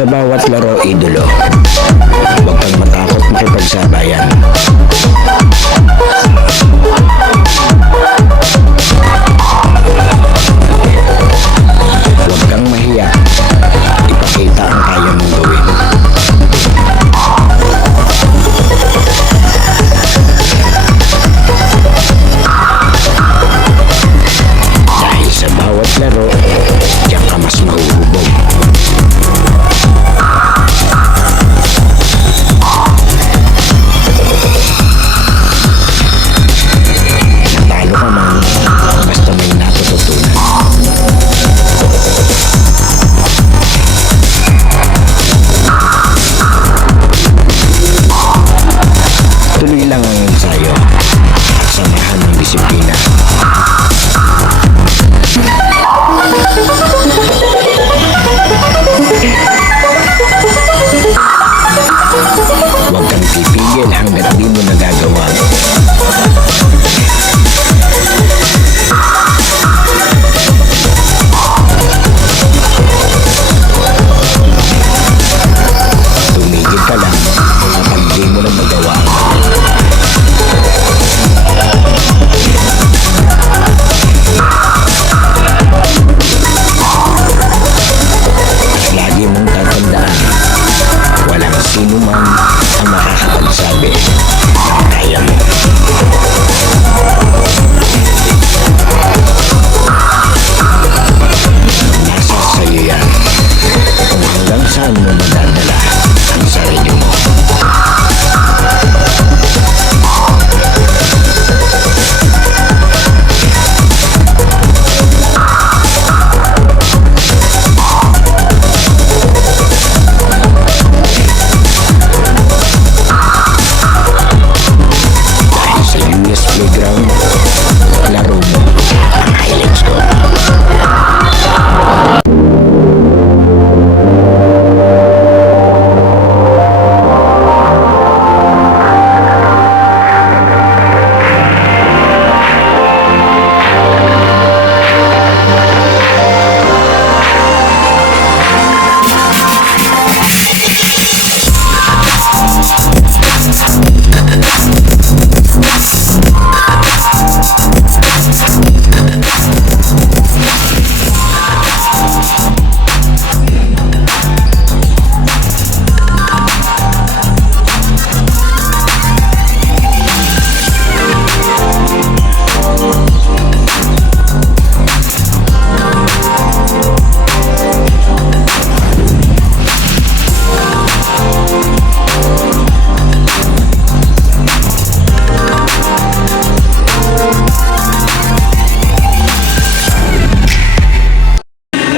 Sa bawat laro, idolo. Huwag kang matakot makipagsabayan. Huwag kang mahiya. Ipakita ang kaya mong gawin. Dahil sa bawat laro, diyan ka mas mahuhubog. Natalo ka man, basta may natututunan. Tuloy lang ang ensayo at samahan ng disiplina. Huwag kang pipigil hanggat di mo nagagawa. Tumigil ka lang kapag di mo na magawa. At lagi mong tatandaan, walang sino man ang makakapagsabi ng kaya mo. Nasa sa'yo yan kung hanggang saan mo madadala ang sarili mo. Dahil sa US Playground, laro mo ang highlights ko.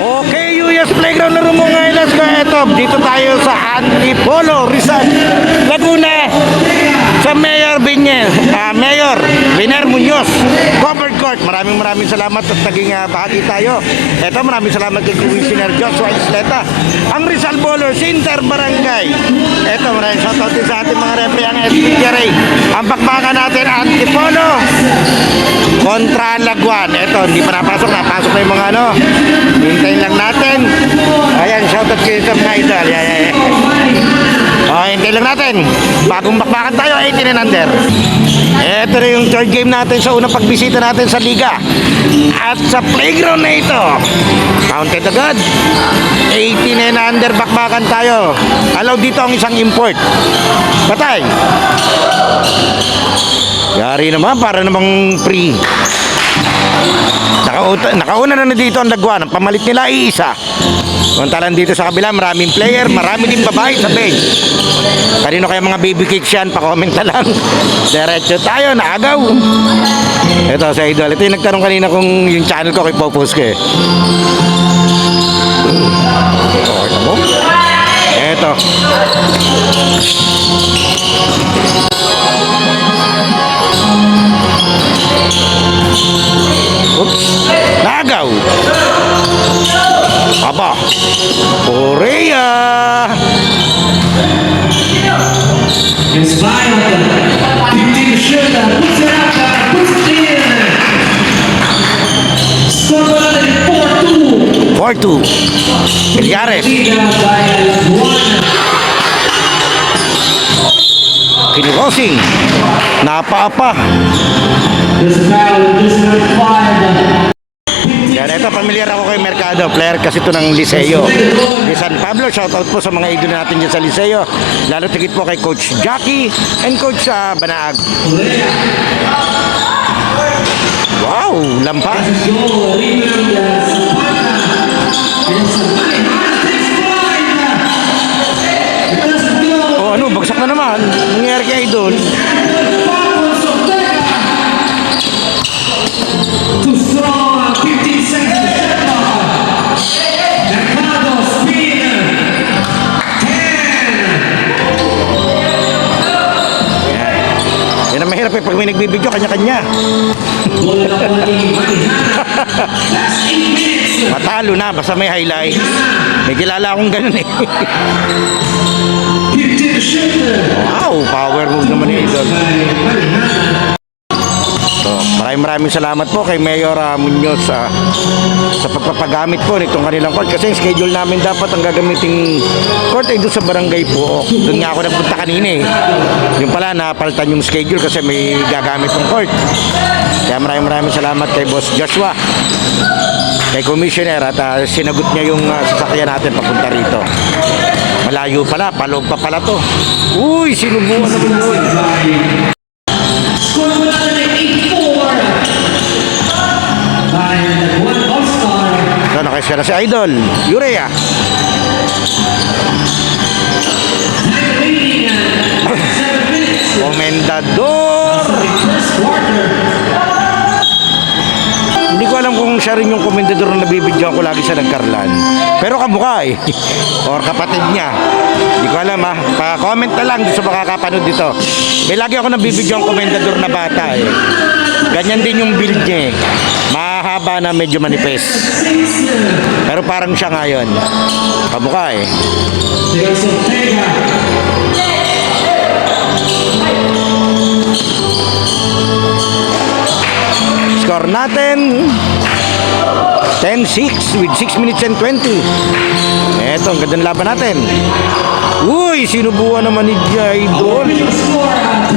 Okay, US Playground na mo ngayon. Let's go. Eto, dito tayo sa Antipolo, Rizal, Laguna, sa Mayor Viner Muñoz Covered Court. Maraming salamat at naging bahagi tayo. Eto, maraming salamat kay Commissioner Joshua Isleta, ang Rizal Bowlers Inter Barangay. Eto, maraming shoutout din sa ating mga referee, ang SPGRA. Ang bakbakan natin, Antipolo kontra Laguan. Eto, hindi pa napasok na yung mga ano. Hintayin lang natin. Ayan, shoutout kayo sa mga idol. Ayan. O, hintayin lang natin. Bagong bakbakan tayo, 18 and under. Ito na yung third game natin sa unang pagbisita natin sa Liga. At sa playground na ito, counted agad. 18 and under, bakbakan tayo. Allow dito ang isang import. Patay. Yari naman, para namang free. Nakauna na dito ang Laguan. Ang pamalit nila ay isa. Samantalang dito sa kabila, maraming player, marami din babae sa bench. Kanino kaya mga baby cakes yan? Pa-comment na lang. Diretso tayo, naagaw. Ito sa idol. Ito yung nagtanong kanina kung yung channel ko kay popost ko eh. Okay mo? Ito. Oops. Nagaw. Aba. Korea. It's violent. 15 shoot and puts it out, puts it in. Score 4-2. 4-2. Eliares. Kinirosing. Napaapa. This foul is number 5. Yan, ito, pamilyar ako kay Mercado. Player kasi ito ng Liceo. Di San Pablo, shoutout po sa mga idol natin dyan sa Liceo. Lalo tigit po kay Coach Jackie and Coach Banaag. Wow, lampas. Oh, ano, bagsak na naman. Nangyari kay idol. Too strong, 15 seconds to step up. Mercado speed, 10. Yan ang mahirap eh, pag may nagbibideo, kanya-kanya. Goal na po ni Marihana. Last 8 minutes. Matalo na, basta may highlight. May kilala akong ganun eh. 15 to shoot. Wow, power move naman ni idol. So, maraming salamat po kay Mayor Muñoz sa pagpapagamit po nitong kanilang court kasi yung schedule namin dapat ang gagamiting court ay doon sa barangay po. Doon nga ako nagpunta kanina eh. Yung pala napalitan yung schedule kasi may gagamit ng court. Kaya maraming salamat kay Boss Joshua, kay Commissioner at sinagot niya yung sasakyan natin papunta rito. Malayo pala, paloob pa pala to. Uy, sinubukan naman yun. Score mo natin ay 8-4. By one all-star. So, nakasya na si Idol, Urea. Time remaining, 7 minutes. Komendador. First quarter. Hindi ko alam kung siya rin yung komendador na nabibidyoan ko lagi sa nagkarlan. Pero kamukha eh. Or kapatid niya. Hindi ko alam ha. Pa-comment na lang sa makakapanood dito. May lagi ako nabibidyoan komendador na bata eh. Ganyan din yung build niya eh. Mahaba na medyo manipes. Pero parang siya ngayon. Kamukha eh. There's Ortega. Score natin 10-6 with 6 minutes and 20. Eto, ang ganda ng laban natin. Uy, sinubukan naman ni Idol. Score at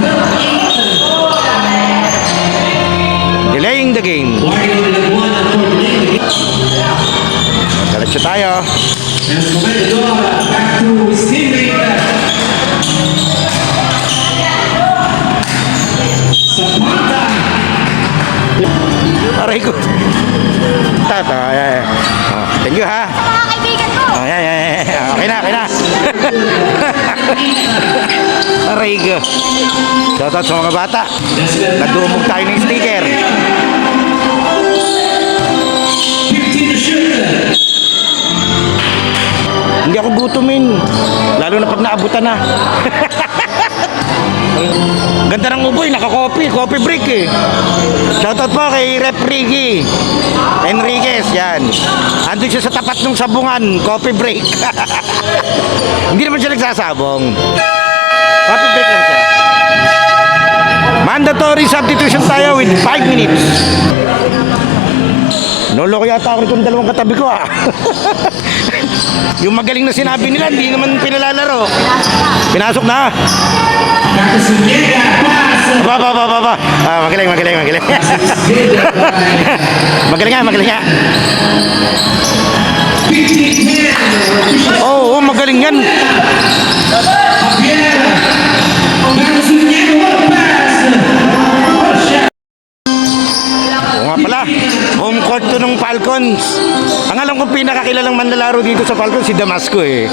12-8. Delaying the game. Wario Lagwan at coordinating. Diretso tayo. And Comendador back to his teammate. Zapata. Aray ko. Tata, ay. Oh, thank you ha. Mga kaibigan ko. Oh, ay. Okay na. Aray ko. Shoutout sa mga bata. Nadumog tayo ng sticker. 15 to shoot. Hindi ako gutumin. Lalo na pag naabutan na. Ganda ng uboy, naka-coffee break eh. Shoutout po kay Rep Ricky Enriquez, yan. Andun siya sa tapat ng sabungan, coffee break. Hindi naman siya nagsasabong. Coffee break lang siya. Mandatory substitution tayo with 5 minutes. Noloko yata ako itong dalawang katabi ko ah. Yung magaling na sinabi nila, hindi naman pinalalaro. Pinasok na. Marcus Zuniga, pass. Ba. Magaling. Magaling nga. 15-10. Oo, magaling yan. Javier. Marcus Zuniga, what a pass. What a shot. Oo nga pala, home court to ng Falcons. Ang alam ko pinakakilalang manlalaro dito sa Falcons si Damasco eh.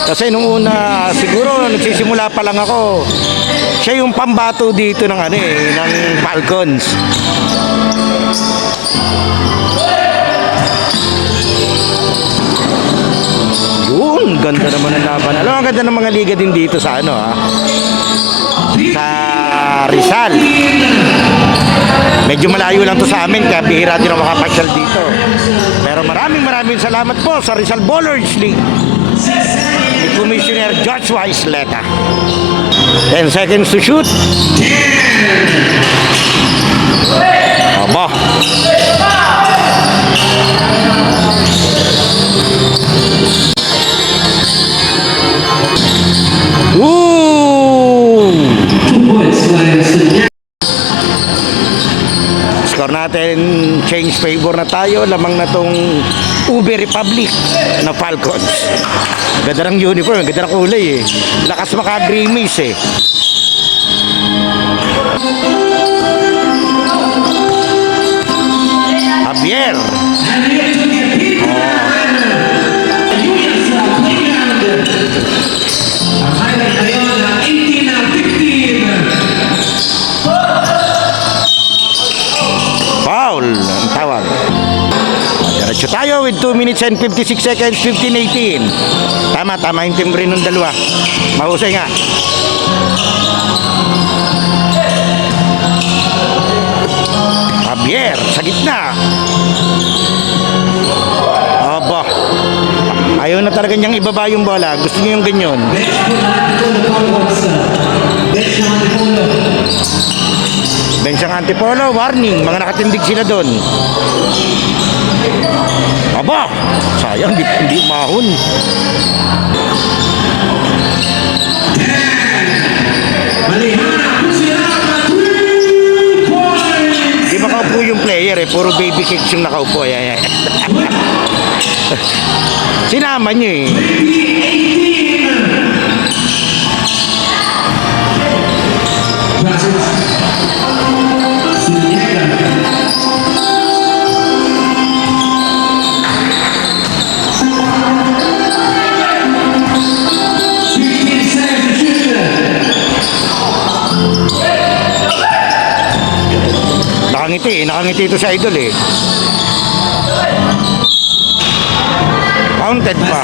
Kasi nung una, siguro nagsisimula pa lang ako, siya yung pambato dito ng ng Falcons. Yun, ganda naman ang laban. Alam mo, ang ganda ng mga liga din dito sa sa Rizal. Medyo malayo lang to sa amin, kaya bihira din ako makapasyal dito. Pero maraming salamat po sa Rizal Bowlers League ni Commissioner Joshua Isleta. 10 seconds to shoot. Aba. favor na tayo. Lamang na tong Ube Republic na Falcons. Ganda ng uniform, ganda ng kulay eh. Lakas maka-grimace eh. Javier. Foul ang tawag. Diretso tayo with 2 minutes and 56 seconds, 15-18. Tama yung timbre ng dalawa. Mahusay nga. Javier sa gitna. Aba. Ayaw na talaga niyang ibaba yung bola. Gusto niya yung ganyan. Bench ang Antipolo, warning. Mga nakatindig sila doon. Aba. Sayang, hindi umahon. Di makaupo yung player eh. Puro baby kicks yung nakaupo. Ay. Sinama niyo eh. Nakangiti ito sa idol eh. Counted pa.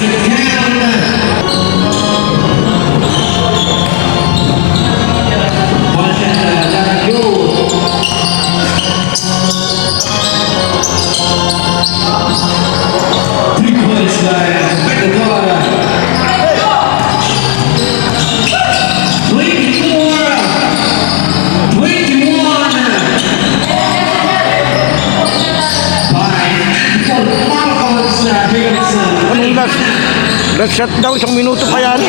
Last shot daw, 1 minuto pa yan.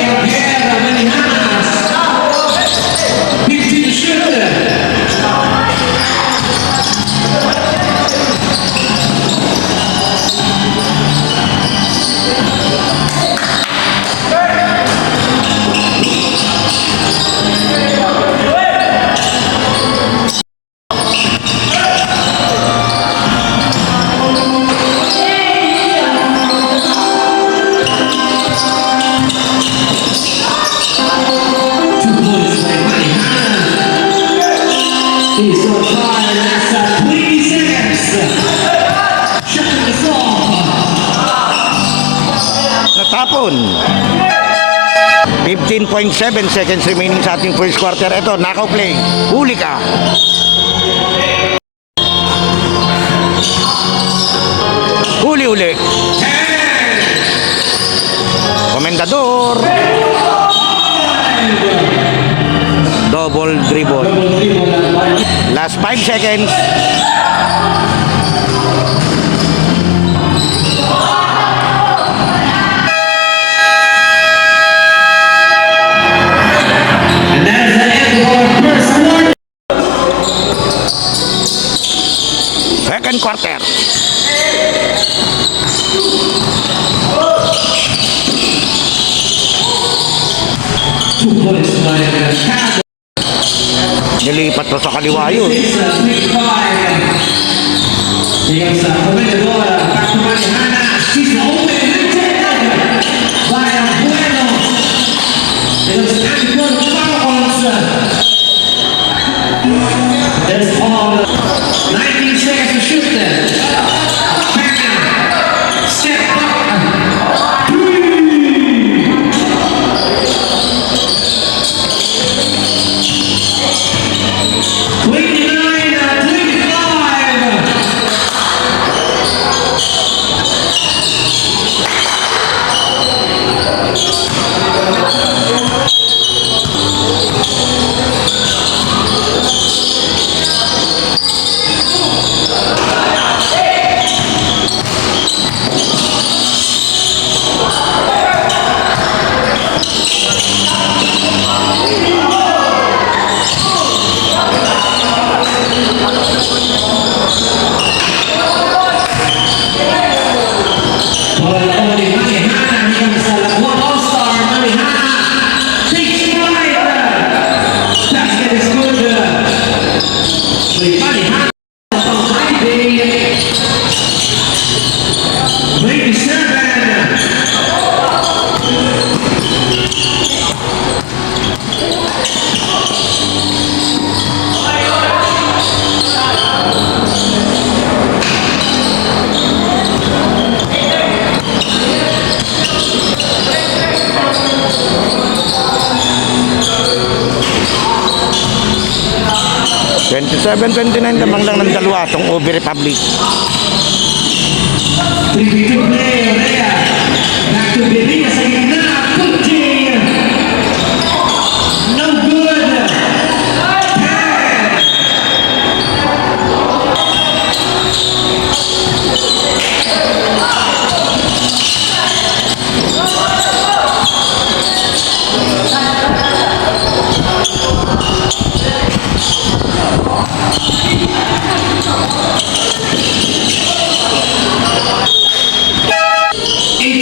Natapon. 15.7 seconds remaining sa ating first quarter. Ito, knockout play. Huli ka. Huli. Komendador. Double dribble. Last 5 seconds. Second quarter. Nilipat pa sa kaliwa yun. 7:29 lamang lang ng dalawa itong OB Republic. 3v2 play, Orea. Back to Bebia sa gitna. Putin. No good. Pass.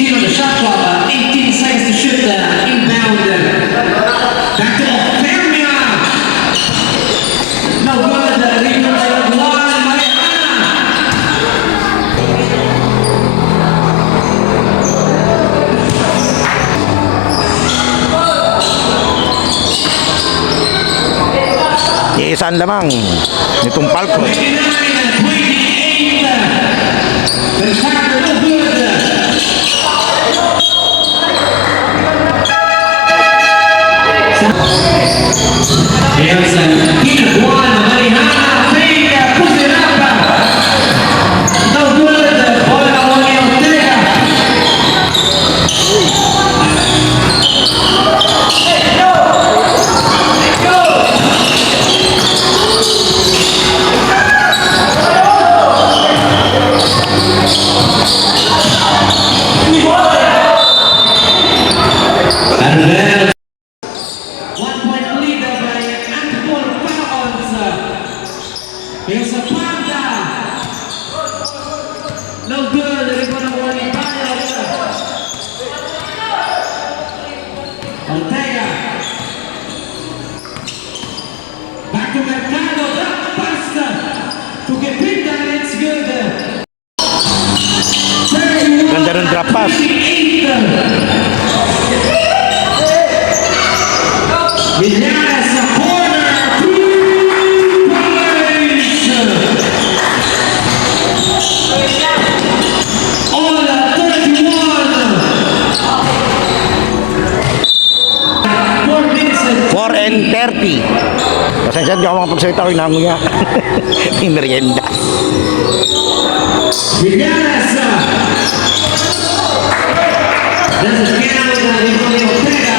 On the shot clock, 18 seconds to shoot the inbound. Back to Fermia. No good. Rebound by Juan Mariana. Iisang lamang nitong Falcons. 29, 28. The attacker no good. Nelson, Peanut One, Marihana, Vega, push it up. No good. Bola Oli Ortega. And then 1-point lead by Antipolo Falcons. Here's a Panda. No good. Rebound ng Wally Bayos. Ortega. Back to Mercado. Drop pass to Kepinda. It's good. Ganda ng drop pass. 38. Villares, a corner, 2 points. On 31. 4 minutes and 4 and 30. Pasensya, hindi ako makapagsalita ko, inanguya. May merienda. Villares. Doesn't count. Rebound Ortega.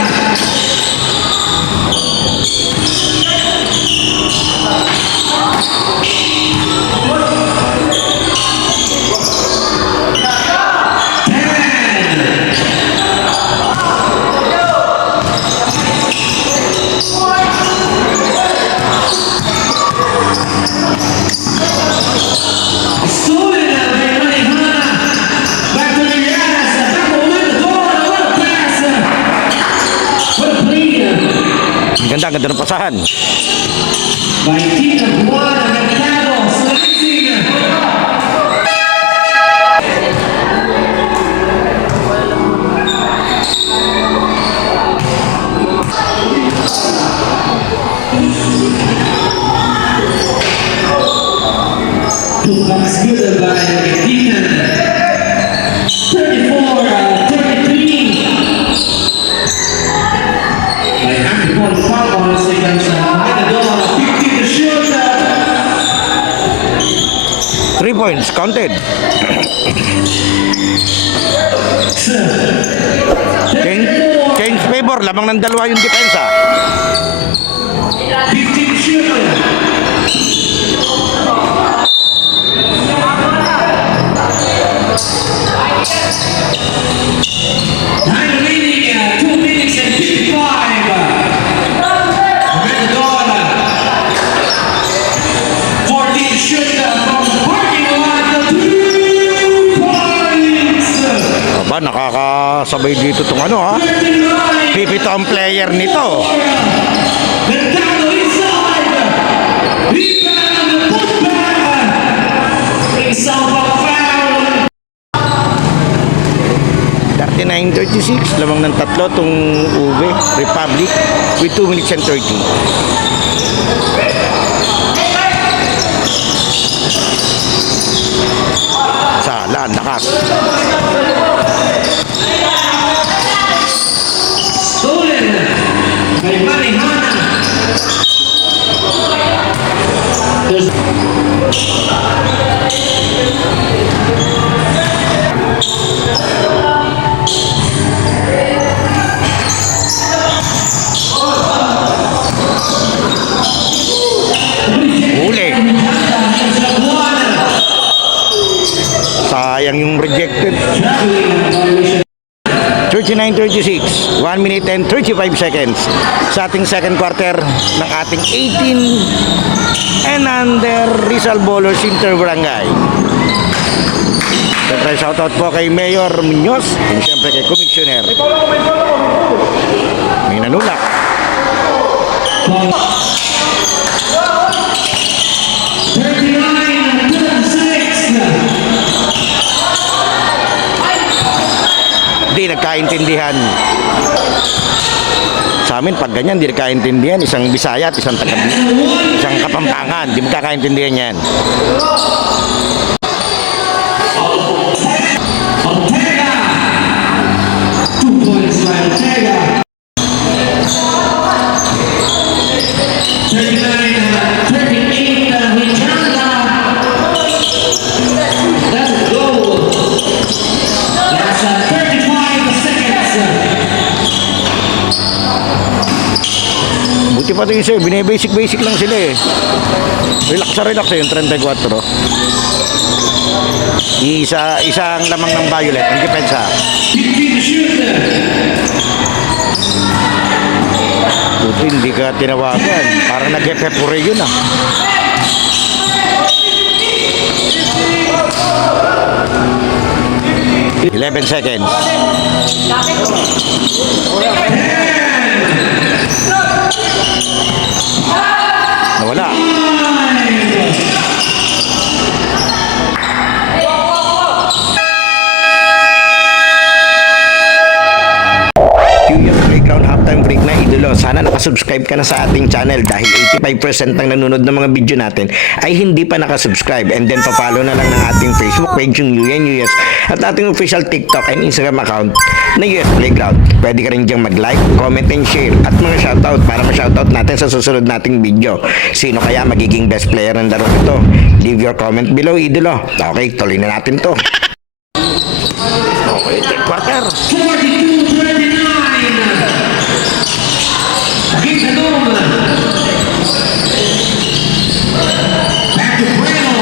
Ganda ng pasahan. By Tina Buana Mercado, slicing. That's good by Deacon. 34-33. By Antipolo Falcons against Matador. 15 to shoot. 3 points, counted. Change favor, lamang ng dalawa yung depensa. 15 to shoot. Time remaining, 2 minutes and 55. Matador, 14 shoot from the parking lot, 2 points. Aba, nakakasabay dito itong ano ha. 39. Pipito ang player nito. Mercado inside. Rebound, put back. Inside foul. 39-36, lamang ng tatlo itong UV Republic with 2 minutes and 30. Sala, lakas. Stolen by Marihana. There's 39-36, 1 minute and 35 seconds sa ating second quarter ng ating 18 and under Rizal Bowlers Inter-Barangay. Siyempre, shoutout po kay Mayor Muñoz and siyempre kay Commissioner. May nanulak. Hindi nagkaintindihan. Sa amin, pag ganyan, hindi nagkaintindihan. Isang Bisaya at isang isang Kapampangan. Hindi magkakaintindihan yan. Ortega. 2 points by Ortega. 39-38, return down. That's a goal. That's 35 seconds. Buti pa ito yung sa'yo. Binibasic-basic lang sila eh. Relax na relax eh, yung 34. Isang lamang ng Violet, ang depensa. 15 shooter. Buti hindi ka tinawagan. Parang nag-epepure yun ah. Eleven seconds. Nawala. QS Playground halftime break na idolo. Sana nakasubscribe ka na sa ating channel dahil 85% ng nanonood ng mga video natin ay hindi pa nakasubscribe, and then papalo na lang ng ating Facebook page yung UNUS at ating official TikTok and Instagram account na US Playground. Pwede ka rin diyang mag-like, comment and share at mga shoutout para ma-shoutout natin sa susunod nating video. Sino kaya magiging best player ng laro ito? Leave your comment below, idolo. Okay, tuloy na natin to. Okay, third quarter. 42-39. Keep the norm. Back to Breno.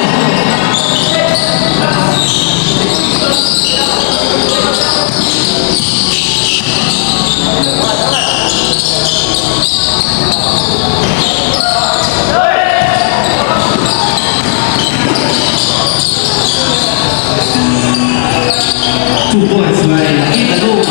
Two points, man. Keep the norm.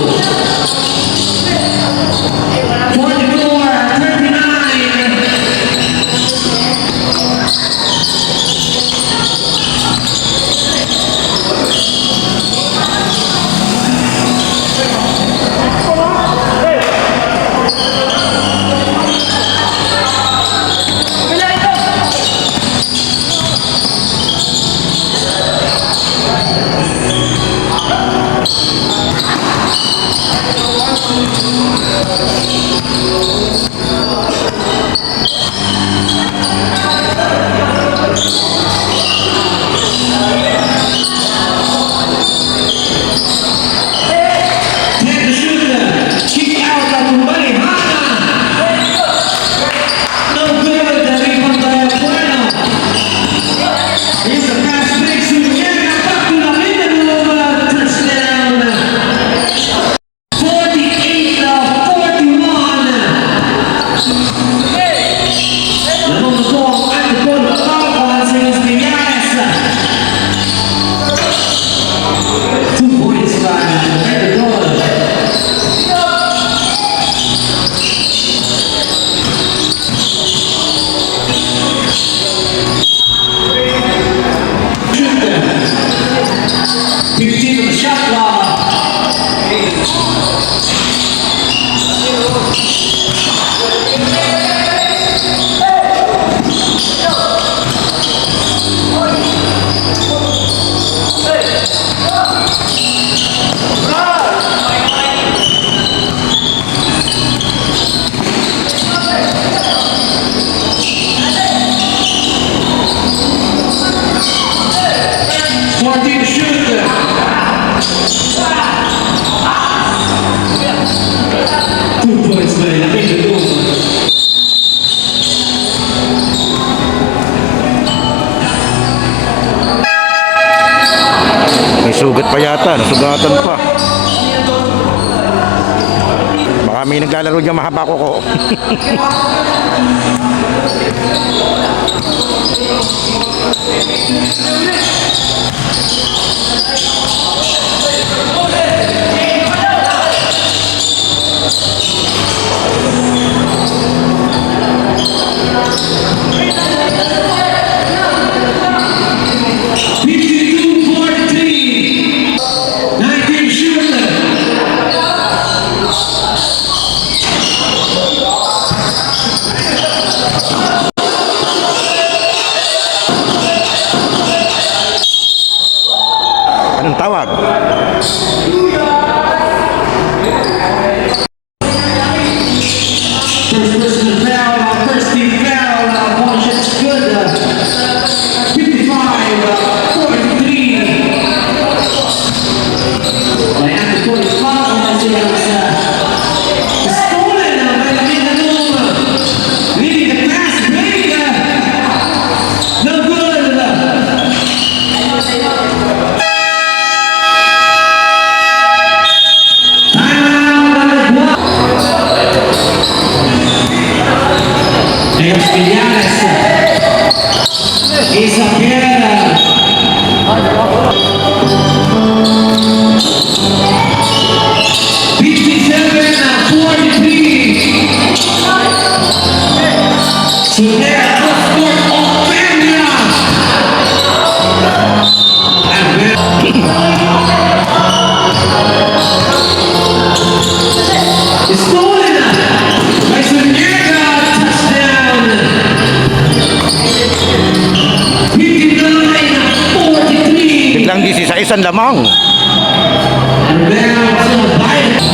15 on the shot clock. May sugat pa yata, nasugatan pa. Baka may naglalaro dyan mahaba ko. Anong tawag? First personal foul, first team foul, one shot's good. 55-43. Ayan, ito is foul na siya sa stolen by Laminanum. Leading the pass break. No good. James Villanes, Isabela, 57-43. Sunera cross-court Ophelia. Stolen by Sunera, touchdown. 59-43. Biglang 16 ang lamang. And now to Biden.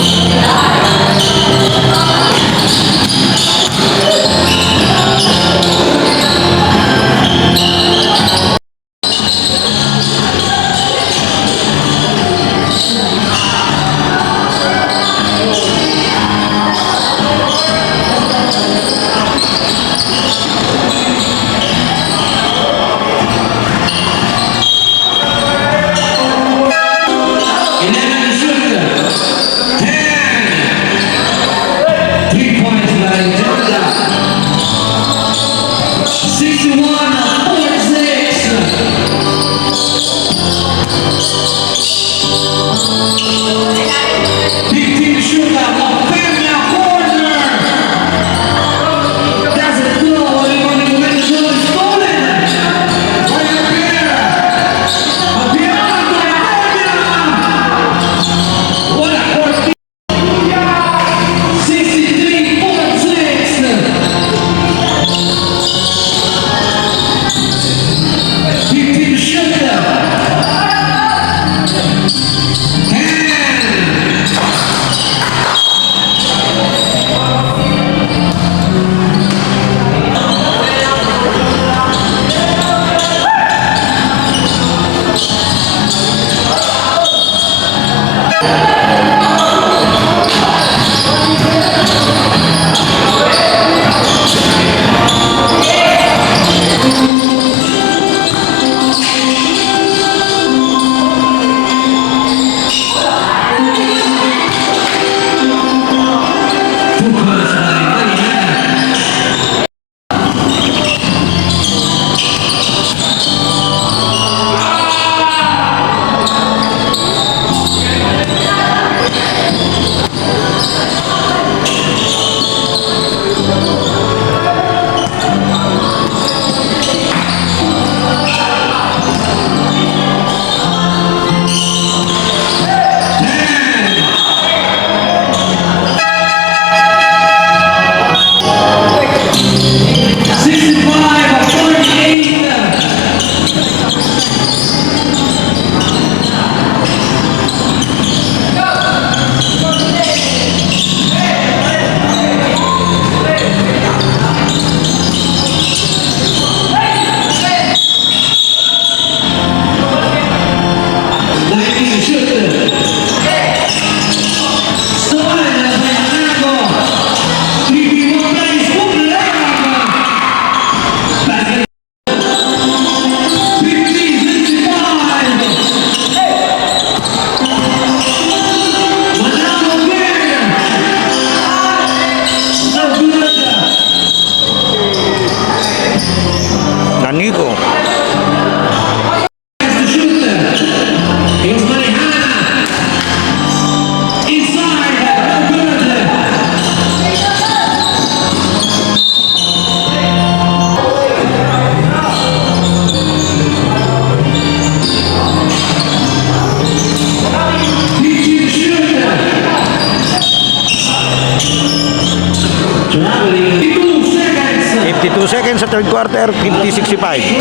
third quarter, 50-65.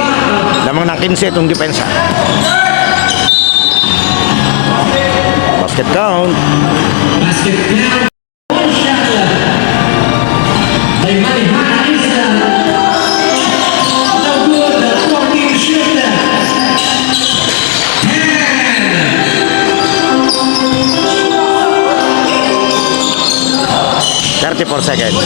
Lamang ng 15 itong depensa. Basket count. Basket down. One shot left. By Marihana Isa. No good. The 14 shooter. 34 seconds.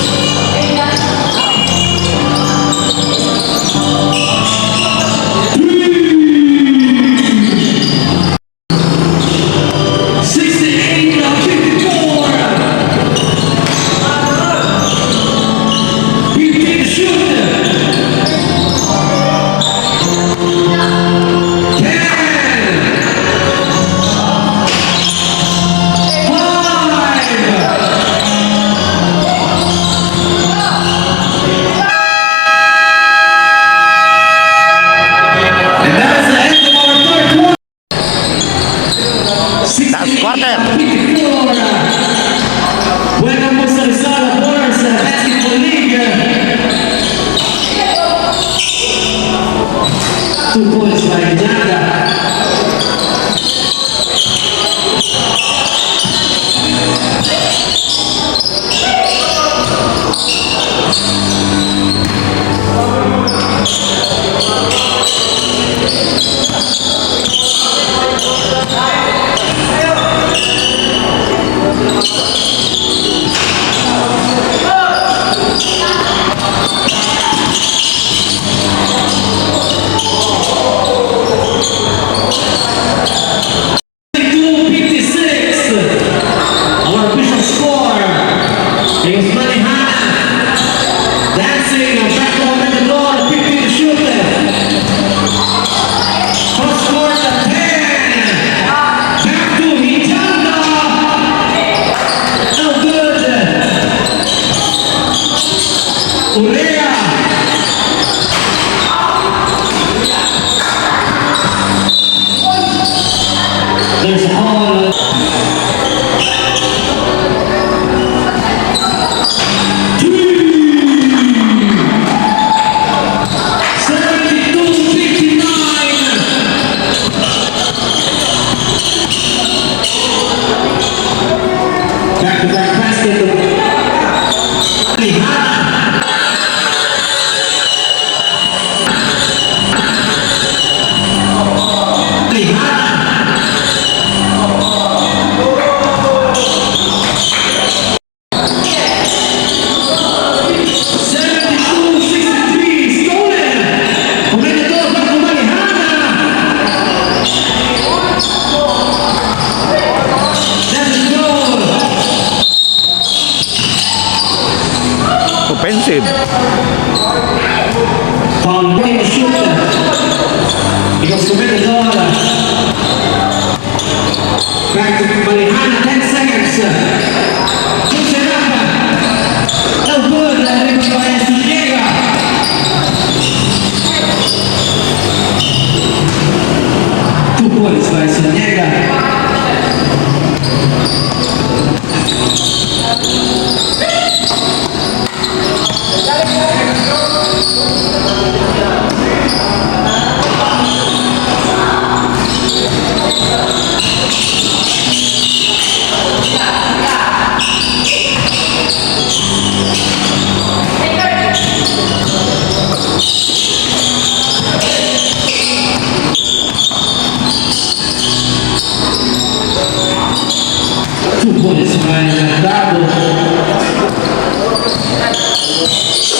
Last quarter. Buena Musarizada Boys Basketball League. 2 points by Jaga. There's a hole. 72-59. Back-to-back basket. Offensive. From the shooter. He goes to Mendoza. Back to Marihana, 10 seconds. Push it up. No good. Rebound by Zuniga. 2 points by Zuniga. Points by Dado.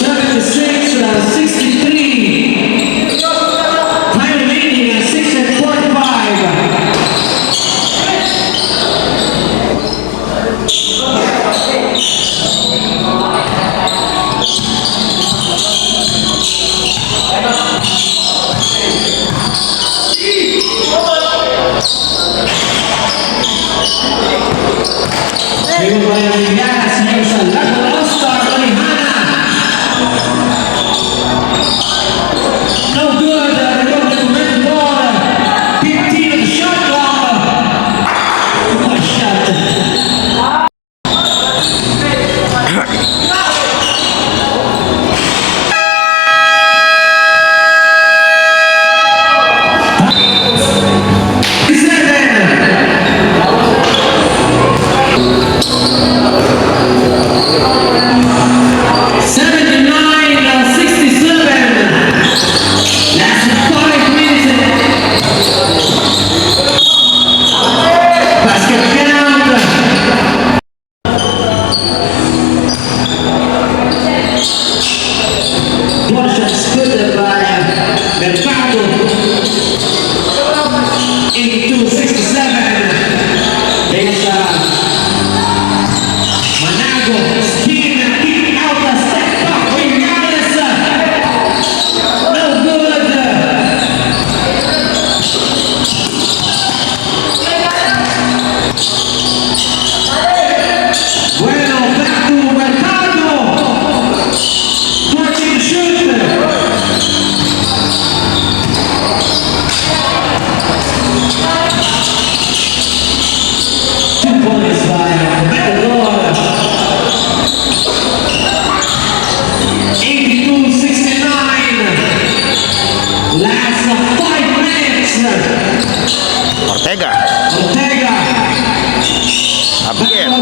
76-63. Time remaining at 6:45. Rebound by Arellana, señor Saldaco, All-Star, Marihana. No good, rebound to Mendoza. 15 of the shot clock. One shot.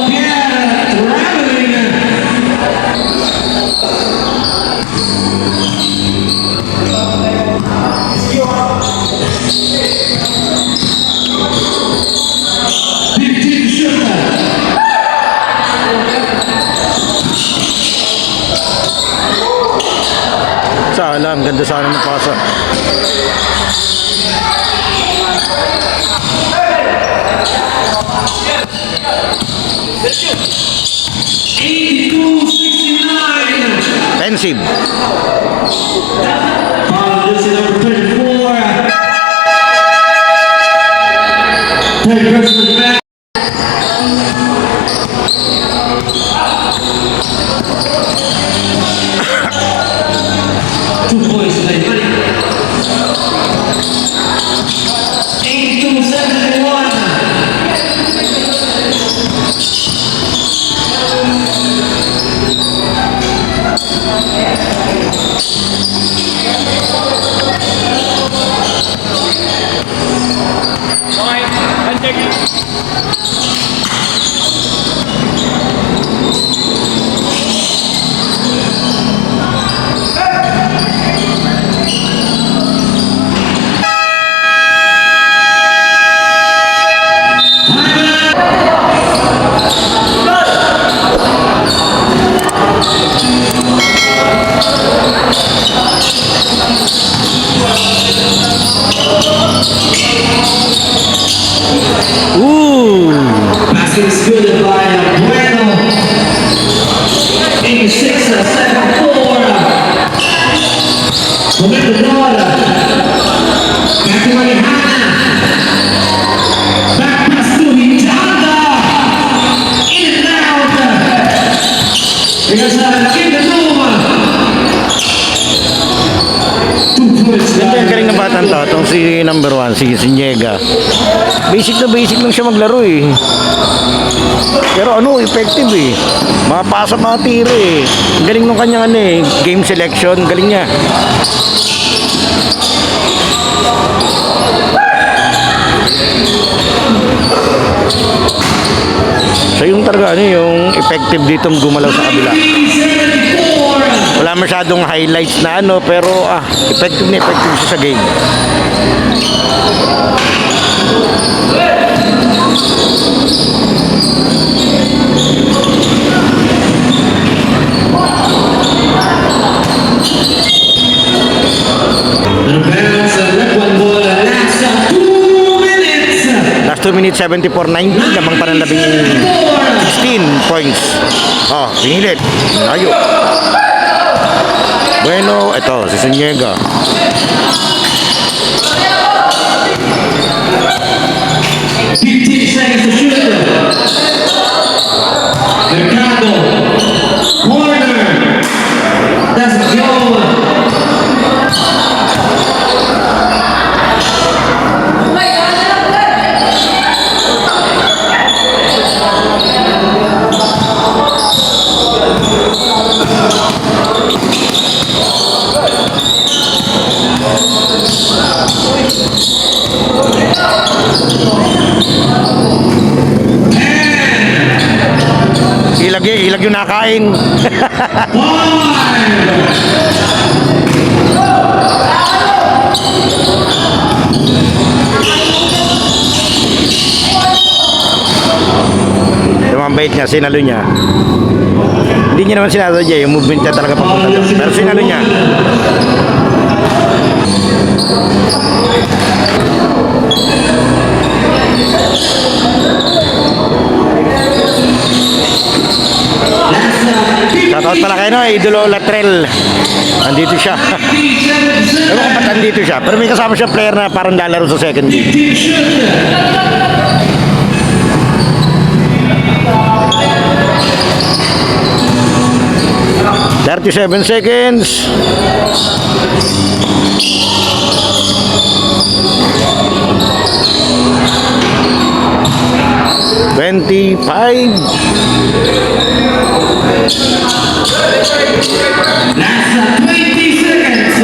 Pierre traveling. Fifteen shooter. Sala, ang ganda sana ng pasa. Eighty-two, 69. Offensive. This is number 34. Third person back. Two points to the money. 82-71. Ooh! Basket is good by Bueno. 86-74. Momentum Nora. Back to Marihana. Back pass to Hijanda. In and out. Because in the room. 2 points. Ang galing ng batang to, itong si number 1, si Sinyega. Basic na basic lang siya maglaro eh. Pero ano, effective eh. Mga pasa, mga tira eh. Ang galing nung kanyang ano eh, game selection, galing niya. So yung talaga ano, yung effective dito gumalaw sa kabila. Wala masyadong highlights na ano, pero effective na effective siya sa game. Last 2 minutes, 74-90, lamang pa ng 16 points. Pinilit. Ayo. Bueno, ito, si Sinyega. Seconds to shoot. Mercado. Corner. Doesn't go. Ilag yung nakain. Lumambait niya, sinalo niya. Hindi niya naman sinasadya, yung movement niya talaga papunta doon. Pero sinalo niya. Shoutout pala kayo, no? Idolo Latrell. Nandito siya. Ewan ko ba't nandito siya. Pero may kasama siya player na parang lalaro sa second game. 37 seconds. $25. Last 20 seconds.